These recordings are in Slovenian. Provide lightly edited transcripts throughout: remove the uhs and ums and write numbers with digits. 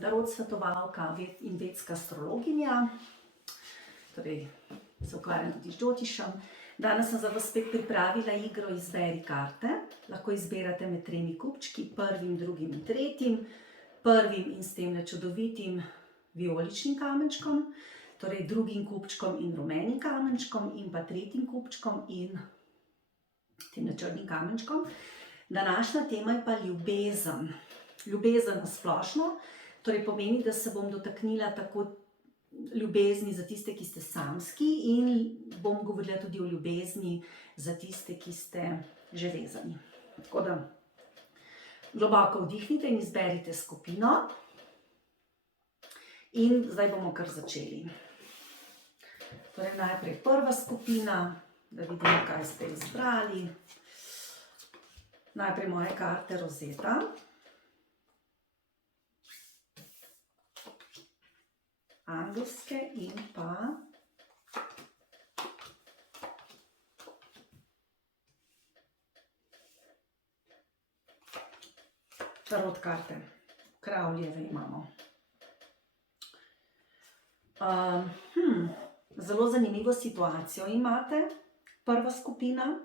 tarot svetovalka in vedska astrologinja, torej se ukvarjam tudi z Džotišem. Danes sem za vas spet pripravila igro Izberi karte. Lahko izberete med 3 kupčki, prvim, drugim in tretjim. Prvim in s tem čudovitim vijoličnim kamenčkom, torej drugim kupčkom in rumenim kamenčkom in pa tretjim kupčkom in tem črnim kamenčkom. Današnja tema je pa ljubezen. Ljubezen na splošno, torej pomeni, da se bom dotaknila tako ljubezni za tiste, ki ste samski, in bom govorila tudi o ljubezni za tiste, ki ste že vezani. Tako da globoko vdihnite in izberite skupino. In zdaj bomo kar začeli. Torej najprej prva skupina, da vidimo, kaj ste izbrali. Najprej moje karte rozeta. Angelske in pa tarot karte. Kravljeve imamo. Zelo zanimivo situacijo imate, prva skupina.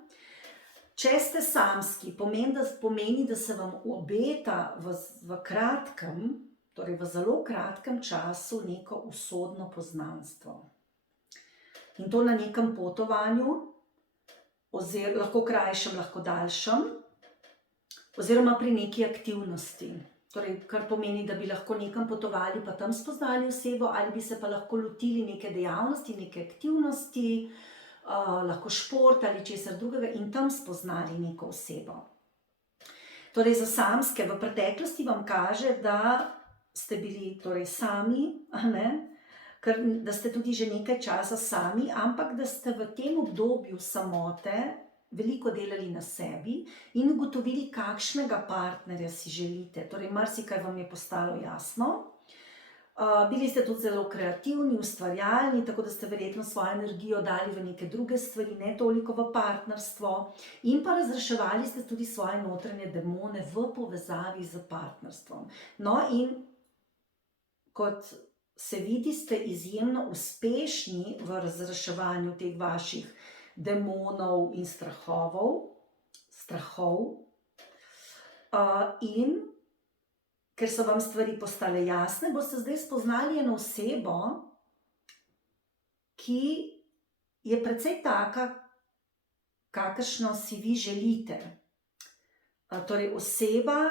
Če ste samski, pomeni, da se vam obeta v kratkem, torej v zelo kratkem času neko usodno poznanstvo. In to na nekem potovanju, lahko krajšem, lahko daljšem, oziroma pri neki aktivnosti. Torej, kar pomeni, da bi lahko nekam potovali, pa tam spoznali osebo, ali bi se pa lahko lotili neke dejavnosti, neke aktivnosti, lahko šport ali česar drugega in tam spoznali neko osebo. Torej, za samske v preteklosti vam kaže, da ste bili torej sami, da ste tudi že nekaj časa sami, ampak da ste v tem obdobju samote veliko delali na sebi in ugotovili, kakšnega partnerja si želite. Torej, marsikaj vam je postalo jasno. Bili ste tudi zelo kreativni, ustvarjalni, tako da ste verjetno svojo energijo dali v neke druge stvari, ne toliko v partnerstvo. In pa razreševali ste tudi svoje notranje demone v povezavi z partnerstvom. No, in kot se vidi, ste izjemno uspešni v razreševanju teh vaših demonov in strahov. In ker so vam stvari postale jasne, boste zdaj spoznali eno osebo, ki je precej taka, kakršno si vi želite. Torej oseba,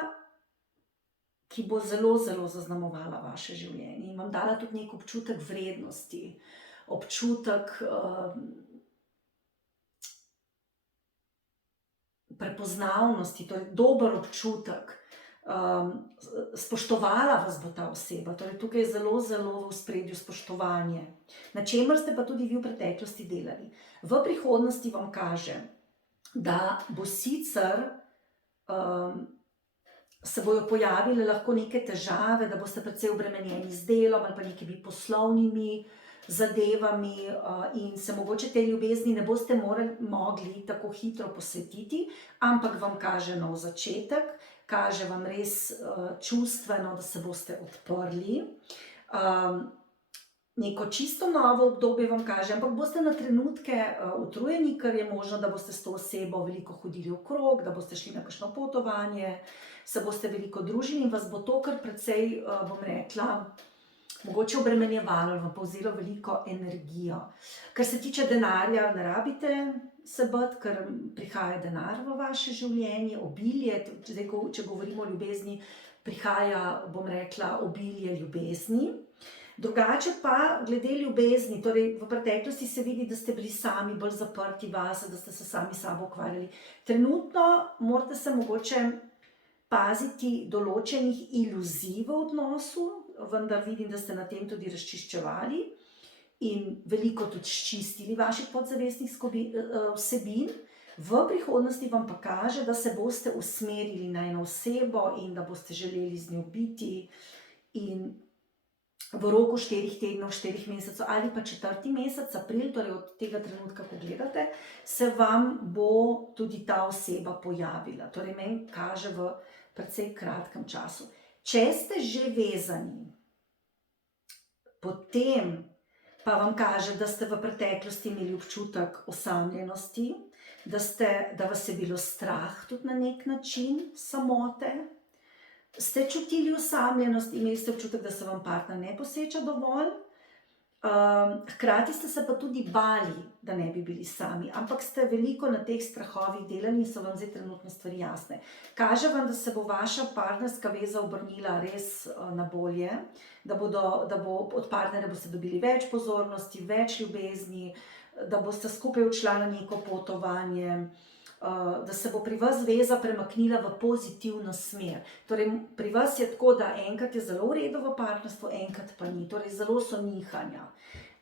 ki bo zelo, zelo zaznamovala vaše življenje in vam dala tudi nek občutek vrednosti, občutek prepoznavnosti, torej dober občutek. Spoštovala vas bo ta oseba, torej tukaj je zelo, zelo v ospredju spoštovanje, na čemer ste pa tudi vi v preteklosti delali. V prihodnosti vam kaže, da bo sicer se bojo pojavile lahko neke težave, da boste precej obremenjeni z delom ali pa nekimi poslovnimi zadevami in se mogoče te ljubezni ne boste mogli tako hitro posvetiti, ampak vam kaže nov začetek, kaže vam res čustveno, da se boste odprli. Neko čisto novo obdobje vam kaže, ampak boste na trenutke utrujeni, ker je možno, da boste s to osebo veliko hodili okrog, da boste šli na kakšno potovanje, se boste veliko družili in vas bo to kar precej, bom rekla, mogoče obremenjevalo, vam povzelo veliko energijo. Kar se tiče denarja, ne rabite se bati, ker prihaja denar v vaše življenje, obilje, če govorimo o ljubezni, prihaja, bom rekla, obilje ljubezni. Drugače pa, glede ljubezni, torej v preteklosti se vidi, da ste bili sami, bolj zaprti vase, da ste se sami sabo ukvarjali. Trenutno morate se mogoče paziti določenih iluzij v odnosu, vendar vidim, da ste na tem tudi razčiščevali in veliko tudi sčistili vaših podzavestnih vsebin. V prihodnosti vam pa kaže, da se boste usmerili na eno osebo in da boste želeli z njo biti in v roku 4 tednov, 4 mesecev ali pa 4. mesec, april, torej od tega trenutka, ko gledate, se vam bo tudi ta oseba pojavila. Torej meni kaže v precej kratkem času. Če ste že vezani, Potem pa vam kaže, da ste v preteklosti imeli občutek osamljenosti, da vas je bilo strah tudi na nek način, samote, ste čutili osamljenost, imeli ste občutek, da se vam partner ne posveča dovolj, hkrati ste se pa tudi bali, da ne bi bili sami, ampak ste veliko na teh strahovih delali in so vam zdaj trenutno stvari jasne. Kaže vam, da se bo vaša partnerska veza obrnila res na bolje, da bo od partnerja boste dobili več pozornosti, več ljubezni, da boste skupaj odšla na neko potovanje, da se bo pri vas veza premaknila v pozitivno smer. Torej, pri vas je tako, da enkrat je zelo v redu v partnerstvu, enkrat pa ni. Torej, zelo so nihanja.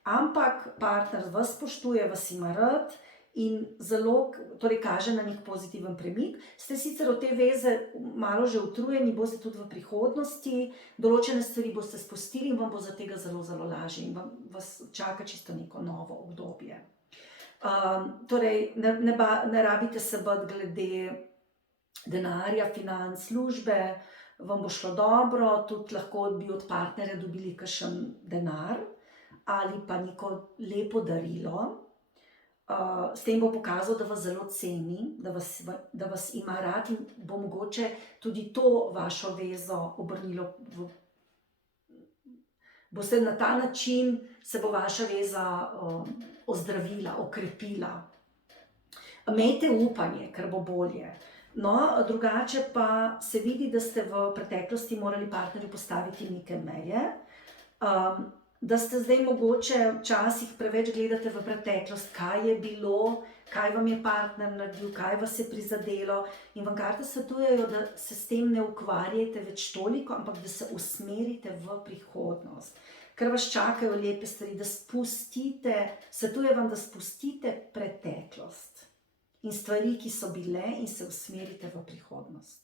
Ampak partner vas spoštuje, vas ima rad in zelo, torej kaže na nek pozitiven premik. Ste sicer od te veze malo že utrujeni, boste tudi v prihodnosti, določene stvari boste spustili in vam bo za tega zelo, zelo lažje in vas čaka čisto neko novo obdobje. Torej, ne rabite se bati glede denarja, financ, službe, vam bo šlo dobro, tudi lahko bi od partnerja dobili kakšen denar ali pa neko lepo darilo. S tem bo pokazal, da vas zelo ceni, da vas ima rad in bo mogoče tudi to vašo vezo obrnilo boste na ta način, se bo vaša veza ozdravila, okrepila. Imejte upanje, ker bo bolje. No, drugače pa se vidi, da ste v preteklosti morali partnerju postaviti neke meje, da ste zdaj mogoče včasih preveč gledate v preteklost, kaj je bilo, kaj vam je partner naredil, kaj vas je prizadelo in vam karte svetujejo, da se s tem ne ukvarjate več toliko, ampak da se usmerite v prihodnost. Ker vas čakajo lepe stvari, da spustite, svetuje vam, da spustite preteklost in stvari, ki so bile in se usmerite v prihodnost.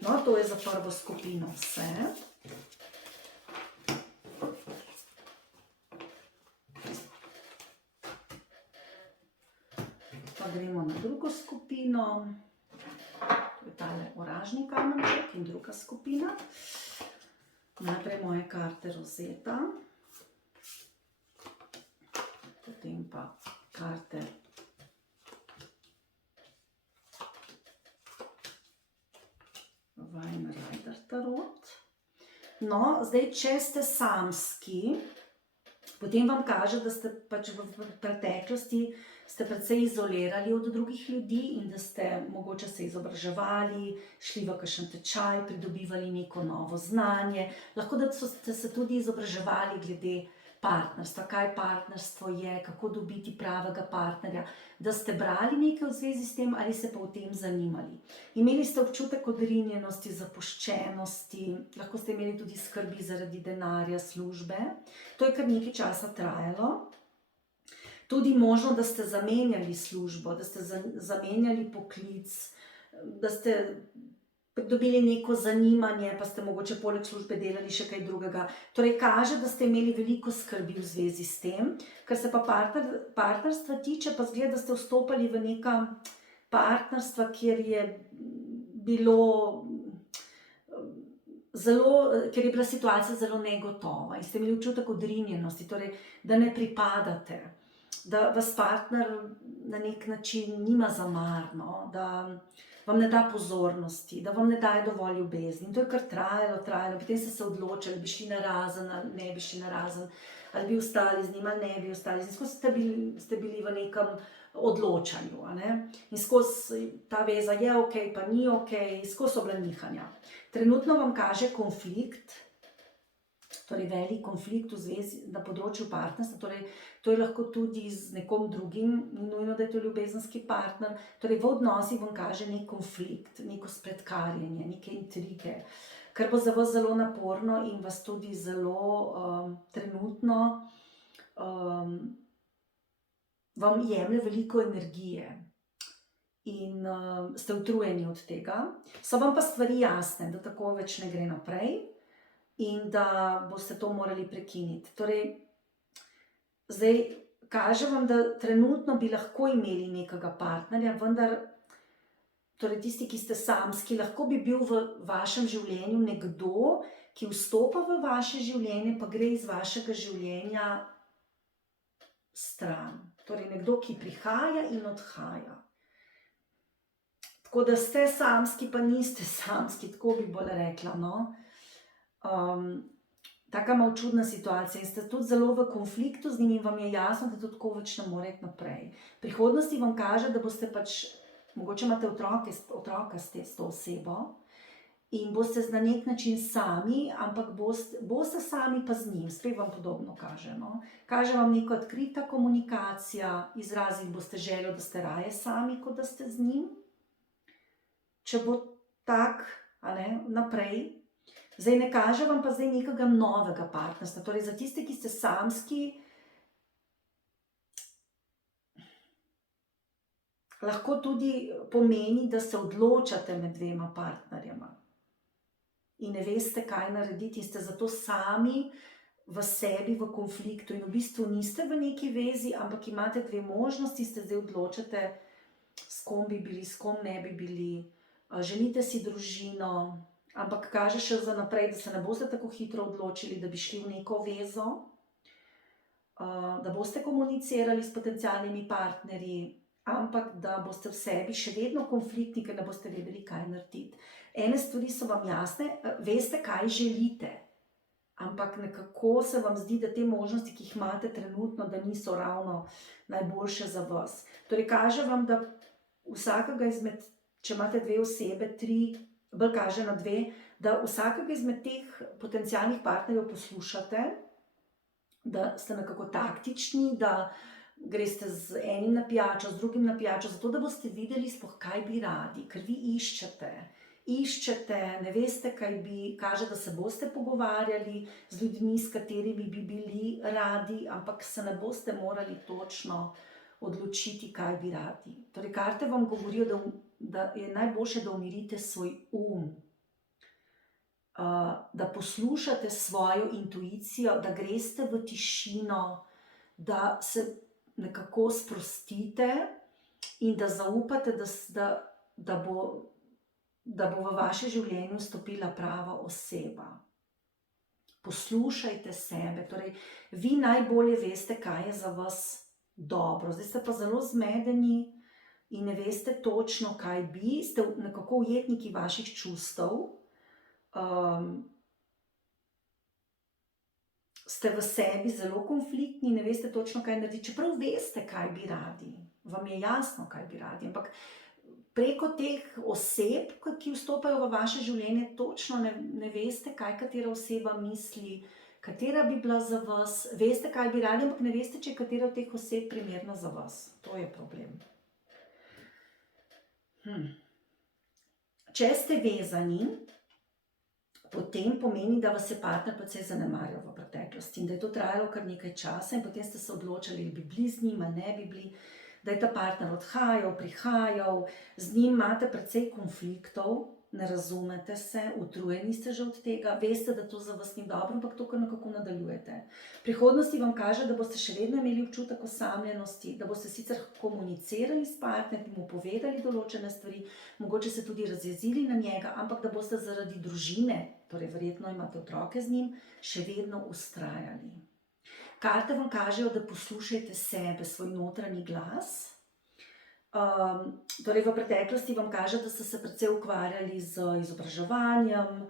No, to je za prvo skupino vse. Pa gremo na drugo skupino. To je tale oranžni kamenček in druga skupina. Najprej moje karte Rosetta, potem pa karte Weinreiter Tarot. No, zdaj, če ste samski, potem vam kaže, da ste pač v preteklosti ste precej izolirali od drugih ljudi in da ste mogoče se izobraževali, šli v kakšen tečaj, pridobivali neko novo znanje. Lahko, da ste se tudi izobraževali glede partnerstva, kaj partnerstvo je, kako dobiti pravega partnerja, da ste brali nekaj v zvezi s tem ali se pa o tem zanimali. Imeli ste občutek odrinjenosti, zapuščenosti, lahko ste imeli tudi skrbi zaradi denarja, službe. To je kar nekaj časa trajalo. Tudi možno, da ste zamenjali službo, da ste zamenjali poklic, da ste pridobili neko zanimanje, pa ste mogoče poleg službe delali še kaj drugega. Torej, kaže, da ste imeli veliko skrbi v zvezi s tem, kar se pa partnerstva tiče, pa zgleda, da ste vstopali v neka partnerstva, kjer je bila situacija zelo negotova in ste imeli občutek odrinjenosti, torej, da ne pripadate, da vas partner na nek način nima za mar, no? Da vam ne da pozornosti, da vam ne daje dovolj ljubezni. In to je kar trajalo, potem ste se odločili, bi šli narazen ali ne bi šli narazen, ali bi ostali z njim ali ne bi ostali z njim. Skozi ste bili v nekem odločanju, a ne? In skozi ta veza je ok, pa ni ok, skozi so bila nihanja. Trenutno vam kaže konflikt, torej velik konflikt v zvezi na področju partnerstva, torej to je lahko tudi z nekom drugim, ni nujno, da je to ljubezenski partner, torej v odnosih vam kaže nek konflikt, neko spletkarjenje, neke intrige, kar bo za vas zelo naporno in vas tudi zelo trenutno vam jemlje veliko energije in ste utrujeni od tega. So vam pa stvari jasne, da tako več ne gre naprej in da boste to morali prekiniti. Torej, zdaj kaže vam, da trenutno bi lahko imeli nekega partnerja, vendar, torej tisti, ki ste samski, lahko bi bil v vašem življenju nekdo, ki vstopa v vaše življenje, pa gre iz vašega življenja stran. Torej nekdo, ki prihaja in odhaja. Tako da ste samski, pa niste samski, tako bi bolj rekla, no. Taka malo čudna situacija in ste tudi zelo v konfliktu z njim in vam je jasno, da to tako več ne more iti naprej. Prihodnosti vam kaže, da boste pač, mogoče imate otroka s to osebo in boste na nek način sami, ampak boste sami pa z njim, spet vam podobno kaže, no. Kaže vam neka odkrita komunikacija, izrazili boste željo, da ste raje sami, kot da ste z njim. Če bo tak, naprej. Zdaj ne kaže vam pa zdaj nekega novega partnerstva. Torej za tiste, ki ste samski, lahko tudi pomeni, da se odločate med dvema partnerjema. In ne veste, kaj narediti in ste zato sami v sebi, v konfliktu in v bistvu niste v neki vezi, ampak imate dve možnosti, ste zdaj odločate, s kom bi bili, s kom ne bi bili. Želite si družino, ampak kaže še za naprej, da se ne boste tako hitro odločili, da bi šli v neko vezo, da boste komunicirali s potencialnimi partnerji, ampak da boste v sebi še vedno konfliktni, ker ne boste vedeli, kaj narediti. Ene stvari so vam jasne, veste, kaj želite, ampak nekako se vam zdi, da te možnosti, ki jih imate trenutno, da niso ravno najboljše za vas. Torej kaže vam, da vsakega izmed, če imate dve osebe, tri, bolj kaže na dve, da vsakega izmed teh potencialnih partnerjev poslušate, da ste nekako taktični, da greste z enim na pijačo, z drugim na pijačo, zato da boste videli sploh, kaj bi radi, ker vi iščete, ne veste, kaj bi, kaže, da se boste pogovarjali z ljudmi, s katerimi bi bili radi, ampak se ne boste morali točno odločiti, kaj bi radi. Torej, karte vam govorijo, da je najboljše, da umirite svoj da poslušate svojo intuicijo, da greste v tišino, da se nekako sprostite in da zaupate, da bo v vaše življenje vstopila prava oseba. Poslušajte sebe, torej vi najbolje veste, kaj je za vas dobro. Zdaj ste pa zelo zmedeni in ne veste točno, kaj bi, ste nekako ujetniki vaših čustev, ste v sebi zelo konfliktni, ne veste točno, kaj narediti, čeprav veste, kaj bi radi, vam je jasno, kaj bi radi, ampak preko teh oseb, ki vstopajo v vaše življenje, točno ne veste, kaj katera oseba misli, katera bi bila za vas, veste, kaj bi radi, ampak ne veste, če je katera od teh oseb primerna za vas. To je problem. Če ste vezani, potem pomeni, da vas je partner precej zanemarjal v preteklosti in da je to trajalo kar nekaj časa in potem ste se odločali, ali bi bili z njim, ali ne bi bili, da je ta partner odhajal, prihajal, z njim imate precej konfliktov, ne razumete se, utrujeni ste že od tega, veste, da to za vas ni dobro, ampak to kar nekako nadaljujete. V prihodnosti vam kaže, da boste še vedno imeli občutek osamljenosti, da boste sicer komunicirali s partnerjem, mu povedali določene stvari, mogoče se tudi razjezili na njega, ampak da boste zaradi družine, torej verjetno imate otroke z njim, še vedno vztrajali. Karte vam kažejo, da poslušajte sebe, svoj notranji glas. Torej v preteklosti vam kaže, da ste se precej ukvarjali z izobraževanjem,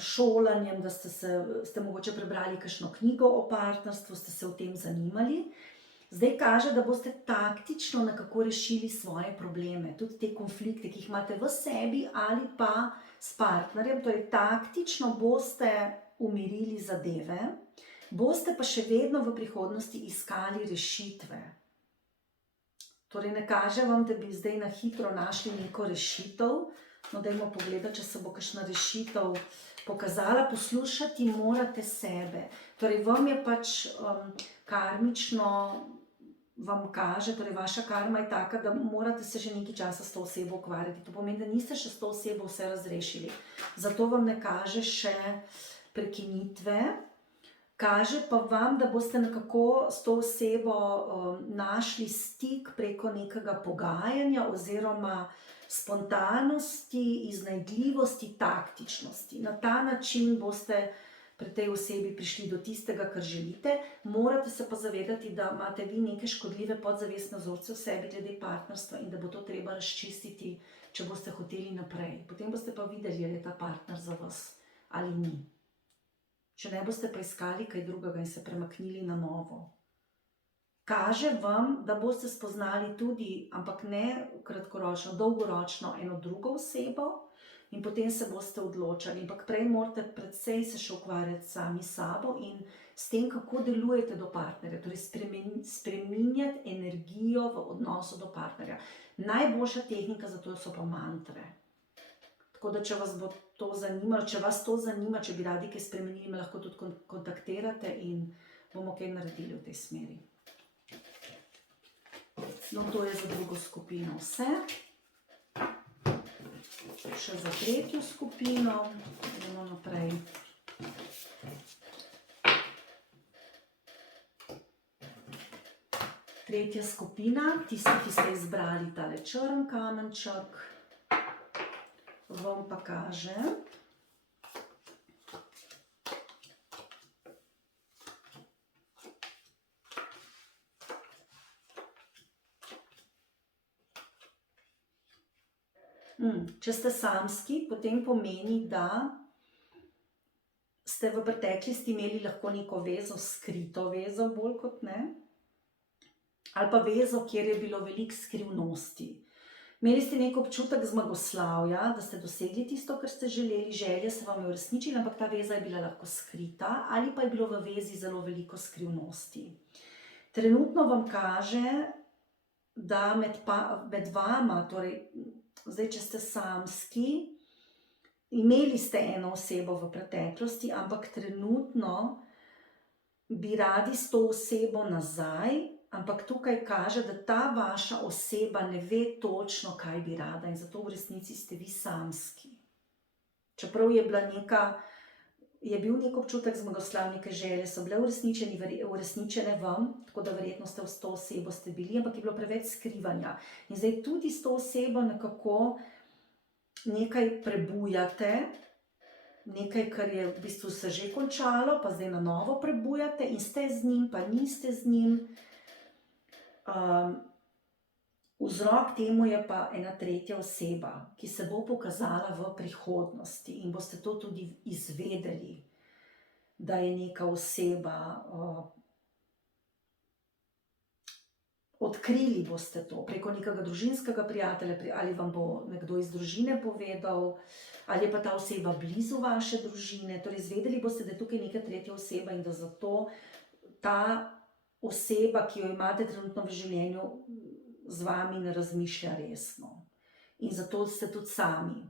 šolanjem, da ste mogoče prebrali kakšno knjigo o partnerstvu, ste se o tem zanimali. Zdaj kaže, da boste taktično nekako rešili svoje probleme, tudi te konflikte, ki jih imate v sebi ali pa s partnerjem, torej taktično boste umirili zadeve, boste pa še vedno v prihodnosti iskali rešitve. Torej ne kaže vam, da bi zdaj na hitro našli neko rešitev, no dajmo pogledati, če se bo kakšna rešitev pokazala. Poslušati morate sebe, torej vam je pač karmično, vam kaže, torej vaša karma je taka, da morate se že nekaj časa s to osebo ukvarjati. To pomeni, da niste še s to osebo vse razrešili. Zato vam ne kaže še prekinitve. Kaže pa vam, da boste nekako s to osebo našli stik preko nekega pogajanja oziroma spontanosti, iznajdljivosti, taktičnosti. Na ta način boste pri tej osebi prišli do tistega, kar želite. Morate se pa zavedati, da imate vi neke škodljive podzavestne vzorce v sebi glede partnerstva in da bo to treba razčistiti, če boste hoteli naprej. Potem boste pa videli, ali je ta partner za vas ali ni. Če ne boste pa iskali kaj drugega in se premaknili na novo. Kaže vam, da boste spoznali tudi, ampak ne kratkoročno, dolgoročno eno drugo osebo in potem se boste odločali. Ampak prej morate predvsej se še ukvarjati sami s sabo in s tem, kako delujete do partnerja. Torej spreminjati energijo v odnosu do partnerja. Najboljša tehnika za to so pa mantre. Tako da, če vas bo to zanimalo, če vas to zanima, če bi radi kaj spremenili, me lahko tudi kontaktirate in bomo kaj naredili v tej smeri. No, to je za drugo skupino vse. Še za tretjo skupino. Idemo naprej. Tretja skupina, tisti, ki ste izbrali tale črn kamenček, vam pa kaže, če ste samski, potem pomeni, da ste v preteklosti imeli lahko neko vezo, skrito vezo bolj kot ne, ali pa vezo, kjer je bilo veliko skrivnosti. Imeli ste nek občutek zmagoslavja, da ste dosegli tisto, kar ste želeli, želje se vam je uresničila, ampak ta veza je bila lahko skrita ali pa je bilo v vezi zelo veliko skrivnosti. Trenutno vam kaže, da med vama, torej zdaj, če ste samski, imeli ste eno osebo v preteklosti, ampak trenutno bi radi s to osebo nazaj, ampak tukaj kaže, da ta vaša oseba ne ve točno, kaj bi rada in zato v resnici ste vi samski. Čeprav je bil nek občutek zmagoslavja, neke želje so bile uresničene vam, tako da verjetno ste s to osebo ste bili, ampak je bilo preveč skrivanja. In zdaj tudi s to osebo nekako nekaj prebujate, nekaj, kar je v bistvu se že končalo, pa zdaj na novo prebujate in ste z njim, pa niste z njim. Vzrok temu je pa ena tretja oseba, ki se bo pokazala v prihodnosti in boste to tudi izvedeli, da je neka oseba, odkrili boste to preko nekega družinskega prijatelja, ali vam bo nekdo iz družine povedal, ali je pa ta oseba blizu vaše družine, torej izvedeli boste, da je tukaj neka tretja oseba in da zato ta oseba, ki jo imate trenutno v življenju, z vami ne razmišlja resno. In zato ste tudi sami.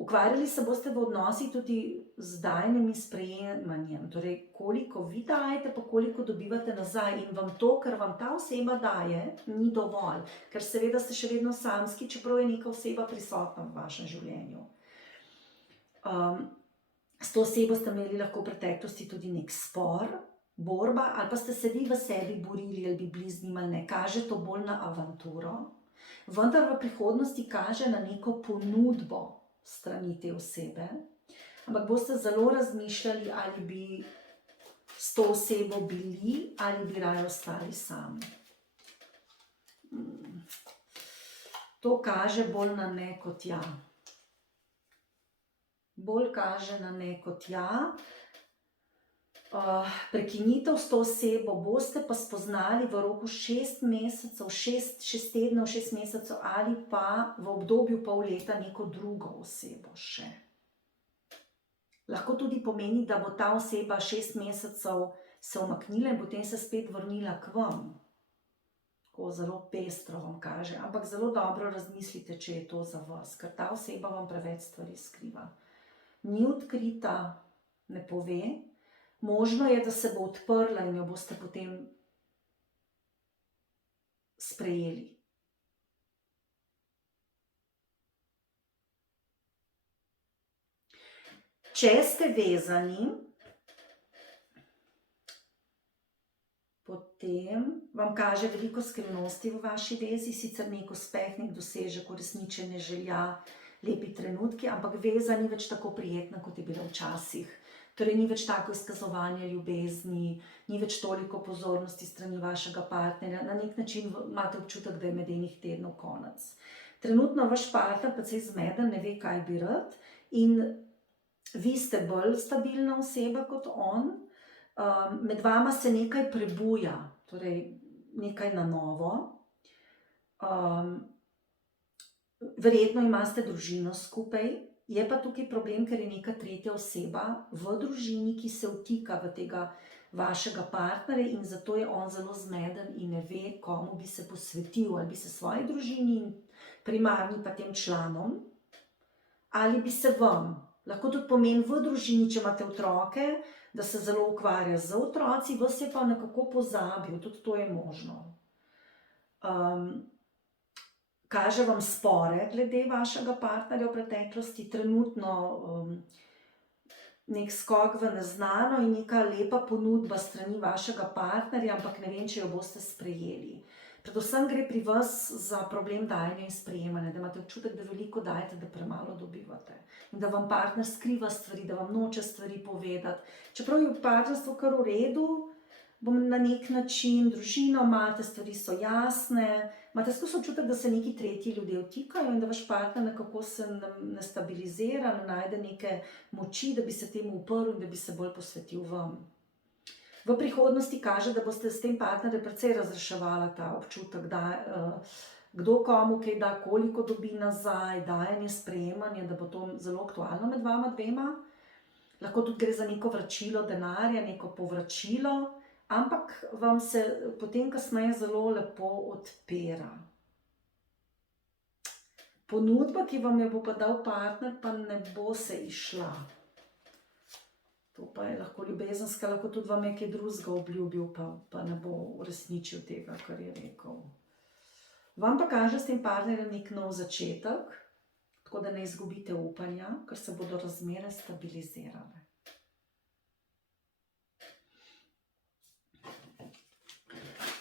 Ukvarjali se boste v odnosih tudi z dajanjem in sprejemanjem. Torej, koliko vi dajete, pa koliko dobivate nazaj. In vam to, kar vam ta oseba daje, ni dovolj. Ker seveda ste še vedno samski, čeprav je neka oseba prisotna v vašem življenju. S to osebo ste imeli lahko v preteklosti tudi nek spor, borba, ali pa ste se vi v sebi borili, ali bi bili z njim ali ne. Kaže to bolj na avanturo, vendar v prihodnosti kaže na neko ponudbo strani te osebe, ampak boste zelo razmišljali, ali bi s to osebo bili, ali bi raje ostali sami. To kaže bolj na ne kot ja. Bolj kaže na ne kot ja. Prekinitev s to osebo boste pa spoznali v roku 6 mesecev, 6 tednov, 6 mesecev ali pa v obdobju pol leta neko drugo osebo še. Lahko tudi pomeni, da bo ta oseba 6 mesecev se umaknila in potem se spet vrnila k vam. Tako zelo pestro vam kaže, ampak zelo dobro razmislite, če je to za vas, ker ta oseba vam preveč stvari skriva. Ni odkrita, ne pove. Možno je, da se bo odprla in jo boste potem sprejeli. Če ste vezani, Potem vam kaže veliko skrivnosti v vaši vezi, sicer nek uspeh, nek dosežek, uresničenje želja, lepi trenutki, ampak veza ni več tako prijetna, kot je bila včasih. Torej ni več tako izkazovanje ljubezni, ni več toliko pozornosti strani vašega partnerja, na nek način imate občutek, da je medenih tednov konec. Trenutno vaš partner precej zmeden, ne ve, kaj bi rad, in vi ste bolj stabilna oseba kot on. Med vama se nekaj prebuja, torej nekaj na novo. Verjetno imate družino skupaj, je pa tukaj problem, ker je neka tretja oseba v družini, ki se vtika v tega vašega partnerja in zato je on zelo zmeden in ne ve, komu bi se posvetil, ali bi se svoji družini in primarni pa tem članom, ali bi se vam. Lahko tudi pomeni v družini, če imate otroke, da se zelo ukvarja z otroci, vas je pa nekako pozabil, tudi to je možno. Kaže vam spore glede vašega partnerja v preteklosti, trenutno nek skok v neznano in neka lepa ponudba strani vašega partnerja, ampak ne vem, če jo boste sprejeli. Predvsem gre pri vas za problem dajanja in sprejemanja, da imate občutek, da veliko dajete, da premalo dobivate. In da vam partner skriva stvari, da vam noče stvari povedati. Čeprav je v partnerstvu kar v redu, bom na nek način, družino imate, stvari so jasne, imate skozi občutek, da se neki tretji ljudje vtikajo in da vaš partner nekako se ne stabilizira, ne najde neke moči, da bi se temu uprl in da bi se bolj posvetil vam. V prihodnosti kaže, da boste s tem partnerjem precej razreševala ta občutek, da kdo komu kaj da, koliko dobi nazaj, dajanje, sprejemanje, da bo to zelo aktualno med vama dvema. Lahko tudi gre za neko vračilo denarja, neko povračilo, ampak vam se potem kasneje zelo lepo odpira. Ponudba, ki vam jo bo pa dal partner, pa ne bo se izšla. To pa je lahko ljubezenska, lahko tudi vam je kaj drugega obljubil, pa ne bo uresničil tega, kar je rekel. Vam pa kaže s tem partnerjem nek nov začetek, tako da ne izgubite upanja, ker se bodo razmere stabilizirale.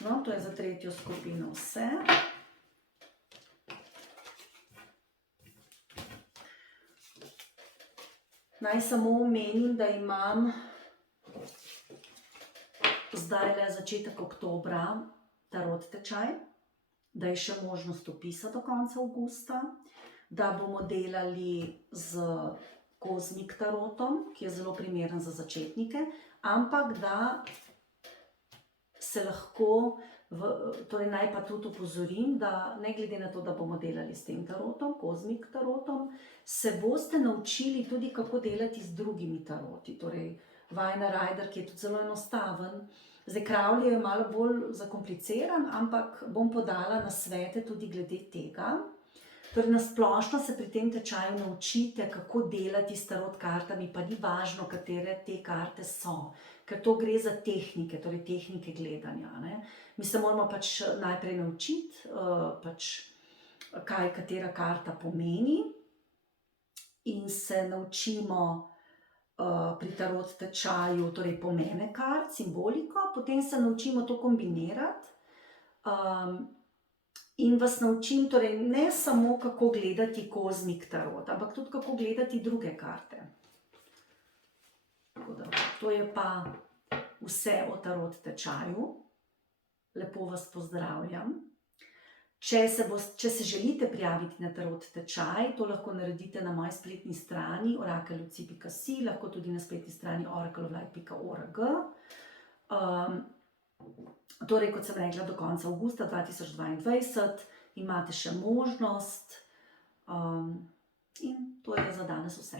No, to je za tretjo skupino vse. Naj samo omenim, da imam zdaj le začetek oktobra tarot tečaj, da je še možnost vpisa do konca avgusta, da bomo delali z kozmik tarotom, ki je zelo primeren za začetnike, ampak da se lahko, torej naj pa tudi opozorim, da ne glede na to, da bomo delali s tem tarotom, kozmik tarotom, se boste naučili tudi, kako delati z drugimi taroti. Torej, Vajna Rider, ki je tudi zelo enostaven. Zdaj, Crowley je malo bolj zakompliciran, ampak bom podala nasvete tudi glede tega. Torej, na splošno se pri tem tečaju naučite, kako delati s tarot kartami, pa ni važno, katere te karte so. Ker to gre za tehnike, torej tehnike gledanja. Mi se moramo pač najprej naučiti, kaj katera karta pomeni, in se naučimo pri tarot tečaju torej pomene kart, simboliko, potem se naučimo to kombinirati in vas naučim torej ne samo, kako gledati kozmik tarot, ampak tudi, kako gledati druge karte. To je pa vse o tarot tečaju. Lepo vas pozdravljam. Če se želite prijaviti na tarot tečaj, to lahko naredite na moji spletni strani orakelluci.si, lahko tudi na spletni strani oracleoflight.org. Torej, kot sem rekla, do konca avgusta 2022 imate še možnost in to je za danes vse.